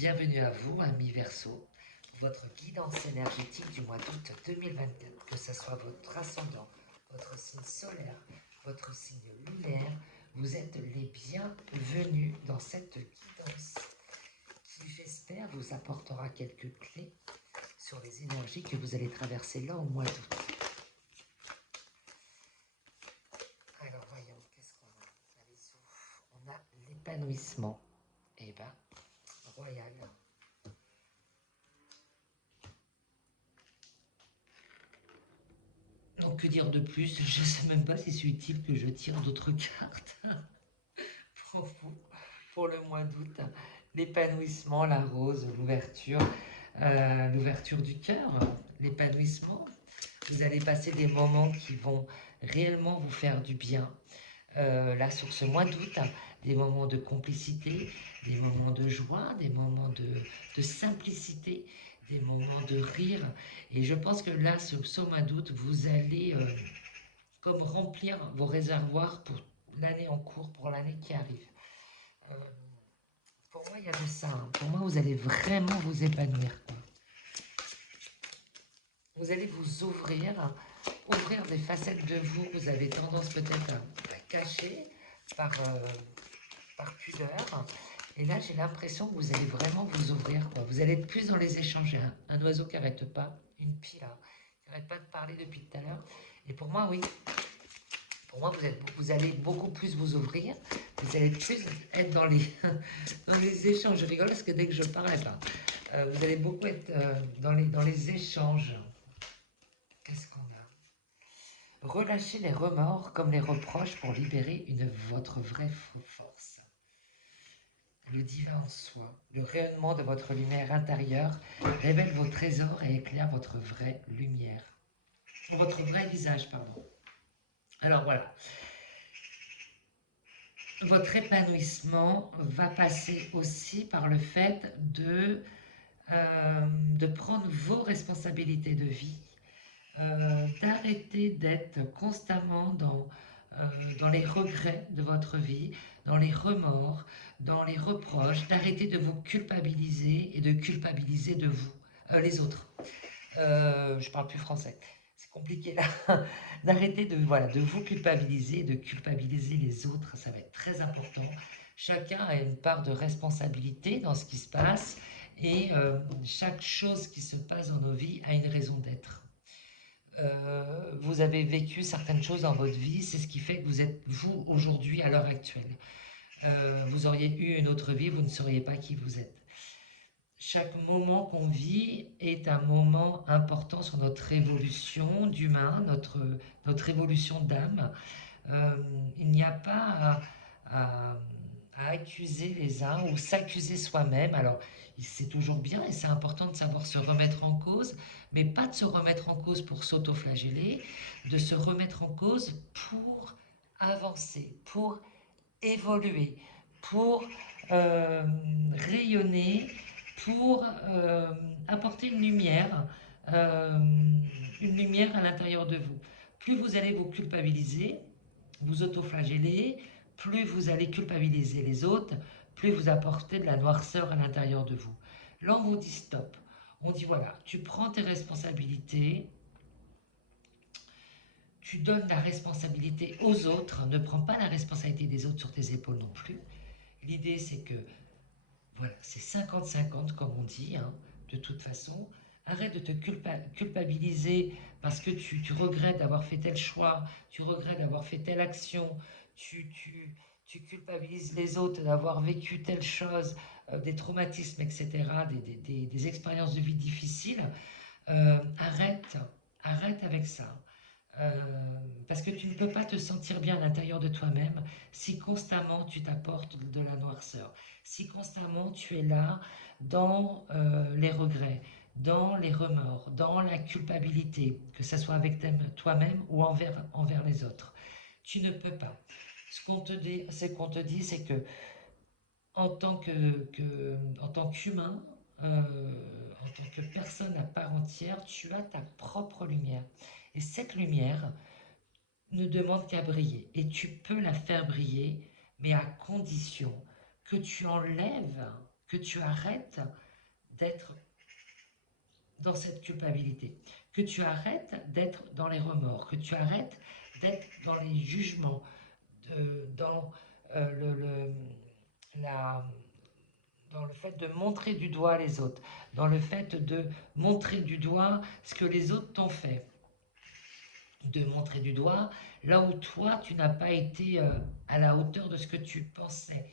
Bienvenue à vous, amis Verseau, votre guidance énergétique du mois d'août 2024, que ce soit votre ascendant, votre signe solaire, votre signe lunaire, vous êtes les bienvenus dans cette guidance qui, j'espère, vous apportera quelques clés sur les énergies que vous allez traverser là au mois d'août. Alors voyons, qu'est-ce qu'on a? On a l'épanouissement. Eh ben, royal. Donc, que dire de plus? Je ne sais même pas si c'est utile que je tire d'autres cartes pour vous, pour le mois d'août. L'épanouissement, la rose, l'ouverture du cœur, l'épanouissement. Vous allez passer des moments qui vont réellement vous faire du bien. Là, sur ce mois d'août, des moments de complicité, des moments de joie, des moments de simplicité, des moments de rire. Et je pense que là, ce mois d'août, vous allez comme remplir vos réservoirs pour l'année en cours, pour l'année qui arrive. Euh, pour moi, il y a de ça. Hein. Pour moi, vous allez vraiment vous épanouir. Quoi. Vous allez vous ouvrir des facettes de vous que vous avez tendance peut-être à cacher par pudeur. Et là, j'ai l'impression que vous allez vraiment vous ouvrir. Quoi. Vous allez être plus dans les échanges. Un oiseau qui n'arrête pas, une pile hein, qui n'arrête pas de parler depuis tout à l'heure. Et pour moi, oui, pour moi, vous allez beaucoup plus vous ouvrir. Vous allez plus être dans dans les échanges. Je rigole parce que dès que je parle, vous allez beaucoup être dans les échanges. Qu'est-ce qu'on a? Relâchez les remords comme les reproches pour libérer votre vraie force. Le divin en soi, le rayonnement de votre lumière intérieure révèle vos trésors et éclaire votre vraie lumière. Votre vrai visage, pardon. Alors voilà. Votre épanouissement va passer aussi par le fait de prendre vos responsabilités de vie, d'arrêter d'être constamment dans les regrets de votre vie, dans les remords, dans les reproches, d'arrêter de vous culpabiliser et de culpabiliser de vous, les autres. Je parle plus français. C'est compliqué là. D'arrêter de vous culpabiliser, de culpabiliser les autres, ça va être très important. Chacun a une part de responsabilité dans ce qui se passe et chaque chose qui se passe dans nos vies a une raison d'être. Vous avez vécu certaines choses dans votre vie, c'est ce qui fait que vous êtes vous aujourd'hui à l'heure actuelle. Vous auriez eu une autre vie, vous ne seriez pas qui vous êtes. Chaque moment qu'on vit est un moment important sur notre évolution d'humain, notre évolution d'âme. Il n'y a pas à accuser les uns ou s'accuser soi-même. Alors, c'est toujours bien et c'est important de savoir se remettre en cause, mais pas de se remettre en cause pour s'auto-flageller, de se remettre en cause pour avancer, pour évoluer, pour euh, rayonner, pour apporter euh, une lumière à l'intérieur de vous. Plus vous allez vous culpabiliser, vous autoflageller, plus vous allez culpabiliser les autres, plus vous apportez de la noirceur à l'intérieur de vous. Là, on vous dit stop. On dit voilà, tu prends tes responsabilités, tu donnes la responsabilité aux autres, ne prends pas la responsabilité des autres sur tes épaules non plus. L'idée, c'est que, voilà, c'est 50-50, comme on dit, hein, de toute façon. Arrête de te culpabiliser parce que tu regrettes d'avoir fait tel choix, tu regrettes d'avoir fait telle action, tu, tu, tu culpabilises les autres d'avoir vécu telle chose, des traumatismes, etc., des expériences de vie difficiles. Arrête avec ça. Parce que tu ne peux pas te sentir bien à l'intérieur de toi-même si constamment tu t'apportes de la noirceur, si constamment tu es là dans les regrets, dans les remords, dans la culpabilité, que ce soit avec toi-même ou envers les autres. Tu ne peux pas. Ce qu'on te dit, c'est que en en tant qu'humain, en tant que personne à part entière, tu as ta propre lumière. Et cette lumière ne demande qu'à briller. Et tu peux la faire briller, mais à condition que tu enlèves que tu arrêtes d'être dans cette culpabilité, que tu arrêtes d'être dans les remords, que tu arrêtes d'être dans les jugements, dans la, dans le fait de montrer du doigt les autres, dans le fait de montrer du doigt ce que les autres t'ont fait, de montrer du doigt là où toi tu n'as pas été à la hauteur de ce que tu pensais,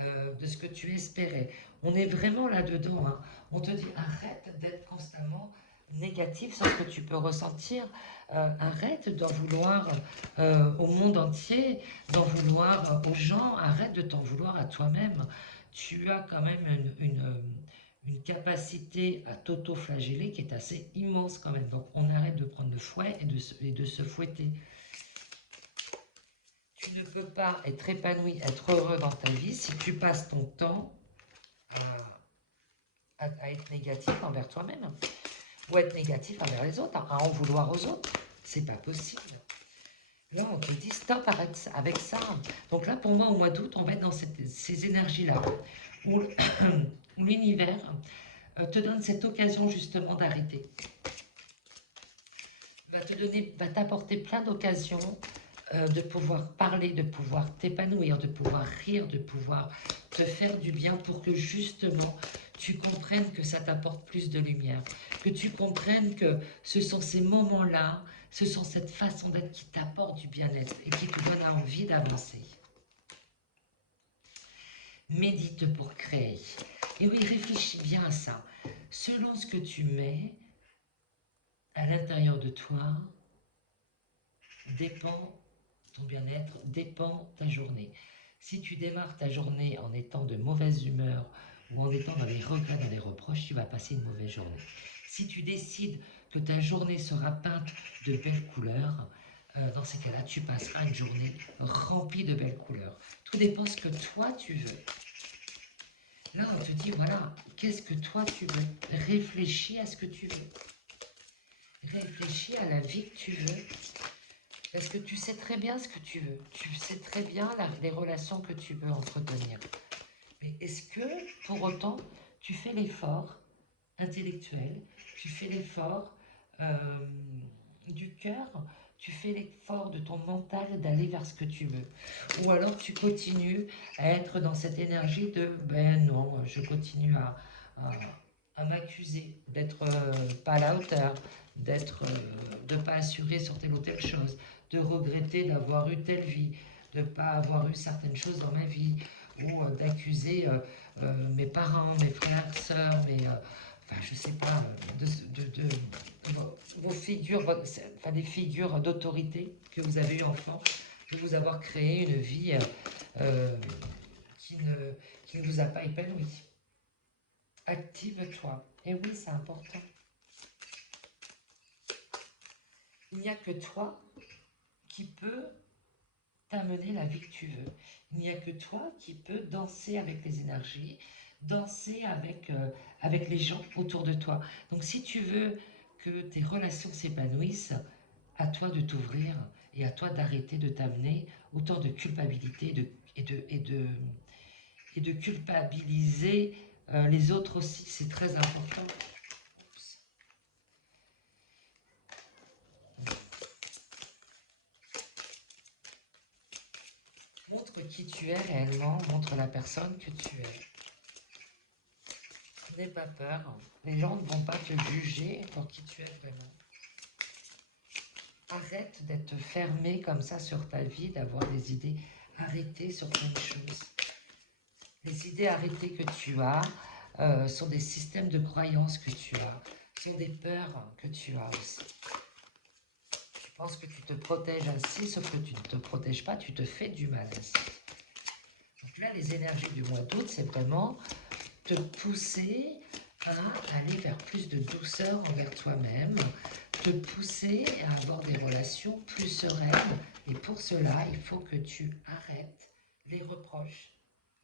de ce que tu espérais. On est vraiment là-dedans, hein. On te dit arrête d'être constamment négatif sur ce que tu peux ressentir, arrête d'en vouloir au monde entier, d'en vouloir aux gens, arrête de t'en vouloir à toi-même. Tu as quand même une capacité à t'auto-flageller qui est assez immense quand même. Donc on arrête de prendre le fouet et de se fouetter. Tu ne peux pas être épanoui, être heureux dans ta vie si tu passes ton temps à être négatif envers toi-même ou être négatif envers les autres, à en vouloir aux autres. C'est pas possible. Là, on te dit stop, arrête avec ça. Donc là, pour moi, au mois d'août, on va être dans ces énergies-là, où, où l'univers te donne cette occasion justement d'arrêter. Va t'apporter plein d'occasions de pouvoir parler, de pouvoir t'épanouir, de pouvoir rire, de pouvoir te faire du bien pour que justement tu comprennes que ça t'apporte plus de lumière, que tu comprennes que ce sont ces moments-là, ce sont cette façon d'être qui t'apporte du bien-être et qui te donne envie d'avancer. Médite pour créer. Et oui, réfléchis bien à ça. Selon ce que tu mets à l'intérieur de toi, dépend ton bien-être, dépend ta journée. Si tu démarres ta journée en étant de mauvaise humeur ou en étant dans les regrets, dans les reproches, tu vas passer une mauvaise journée. Si tu décides que ta journée sera peinte de belles couleurs, dans ces cas-là, tu passeras une journée remplie de belles couleurs. Tout dépend de ce que toi tu veux. Là, on te dit, voilà, qu'est-ce que toi tu veux? Réfléchis à ce que tu veux. Réfléchis à la vie que tu veux. Parce que tu sais très bien ce que tu veux. Tu sais très bien les relations que tu veux entretenir. Mais est-ce que, pour autant, tu fais l'effort intellectuel, tu fais l'effort du cœur, tu fais l'effort de ton mental d'aller vers ce que tu veux? Ou alors tu continues à être dans cette énergie de ben non, je continue à m'accuser d'être pas à la hauteur, de ne pas assurer sur telle ou telle chose, de regretter d'avoir eu telle vie, de ne pas avoir eu certaines choses dans ma vie, ou d'accuser mes parents, mes frères, sœurs, enfin je sais pas, vos figures, enfin des figures d'autorité que vous avez eues enfant, de vous avoir créé une vie euh, qui, ne, qui ne vous a pas épanoui. Active-toi. Et oui, c'est important. Il n'y a que toi qui peux t'amener la vie que tu veux. Il n'y a que toi qui peux danser avec les énergies, danser avec les gens autour de toi. Donc si tu veux que tes relations s'épanouissent, à toi de t'ouvrir et à toi d'arrêter de t'amener autant de culpabilité et de culpabiliser les autres aussi. C'est très important. Montre qui tu es réellement, montre la personne que tu es. N'aie pas peur. Les gens ne vont pas te juger pour qui tu es vraiment. Arrête d'être fermé comme ça sur ta vie, d'avoir des idées arrêtées sur plein de choses. Les idées arrêtées que tu as sont des systèmes de croyances que tu as, sont des peurs que tu as aussi. Tu penses que tu te protèges ainsi, sauf que tu ne te protèges pas, tu te fais du mal ainsi. Donc là, les énergies du mois d'août, c'est vraiment te pousser à aller vers plus de douceur envers toi-même, te pousser à avoir des relations plus sereines. Et pour cela, il faut que tu arrêtes les reproches,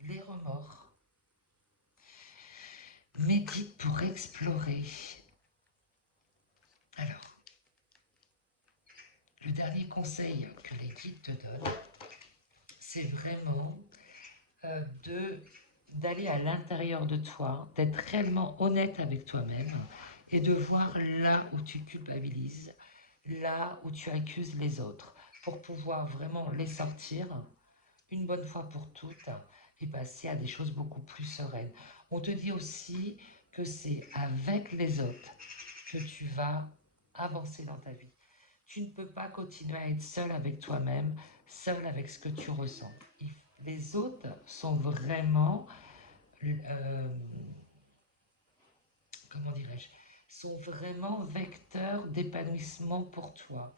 les remords. Médite pour explorer. Alors, le dernier conseil que les guides te donnent, c'est vraiment de d'aller à l'intérieur de toi, d'être réellement honnête avec toi-même et de voir là où tu culpabilises, là où tu accuses les autres, pour pouvoir vraiment les sortir une bonne fois pour toutes et passer à des choses beaucoup plus sereines. On te dit aussi que c'est avec les autres que tu vas avancer dans ta vie. Tu ne peux pas continuer à être seul avec toi-même, seul avec ce que tu ressens. Les autres sont vraiment, euh, comment dirais-je, sont vraiment vecteurs d'épanouissement pour toi.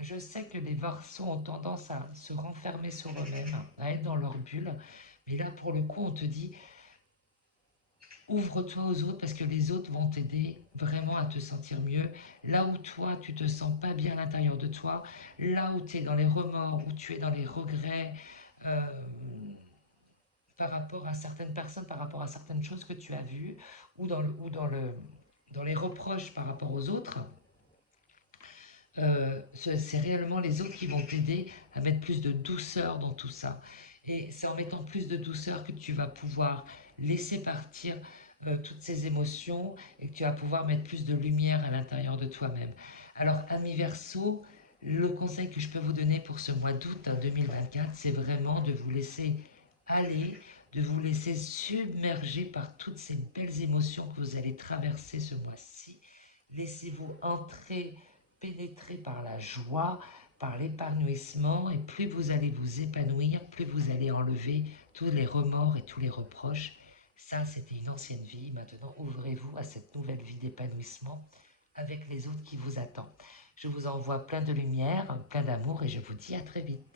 Je sais que les Verseaux ont tendance à se renfermer sur eux-mêmes, à être dans leur bulle, mais là pour le coup on te dit ouvre-toi aux autres parce que les autres vont t'aider vraiment à te sentir mieux. Là où toi tu te sens pas bien à l'intérieur de toi, là où tu es dans les remords, où tu es dans les regrets, euh, par rapport à certaines personnes, par rapport à certaines choses que tu as vues, dans les reproches par rapport aux autres, c'est réellement les autres qui vont t'aider à mettre plus de douceur dans tout ça. Et c'est en mettant plus de douceur que tu vas pouvoir laisser partir toutes ces émotions et que tu vas pouvoir mettre plus de lumière à l'intérieur de toi-même. Alors, ami Verseau, le conseil que je peux vous donner pour ce mois d'août 2024, c'est vraiment de vous laisser aller, de vous laisser submerger par toutes ces belles émotions que vous allez traverser ce mois-ci. Laissez-vous entrer, pénétré par la joie, par l'épanouissement, et plus vous allez vous épanouir, plus vous allez enlever tous les remords et tous les reproches. Ça, c'était une ancienne vie. Maintenant, ouvrez-vous à cette nouvelle vie d'épanouissement avec les autres qui vous attendent. Je vous envoie plein de lumière, plein d'amour, et je vous dis à très vite.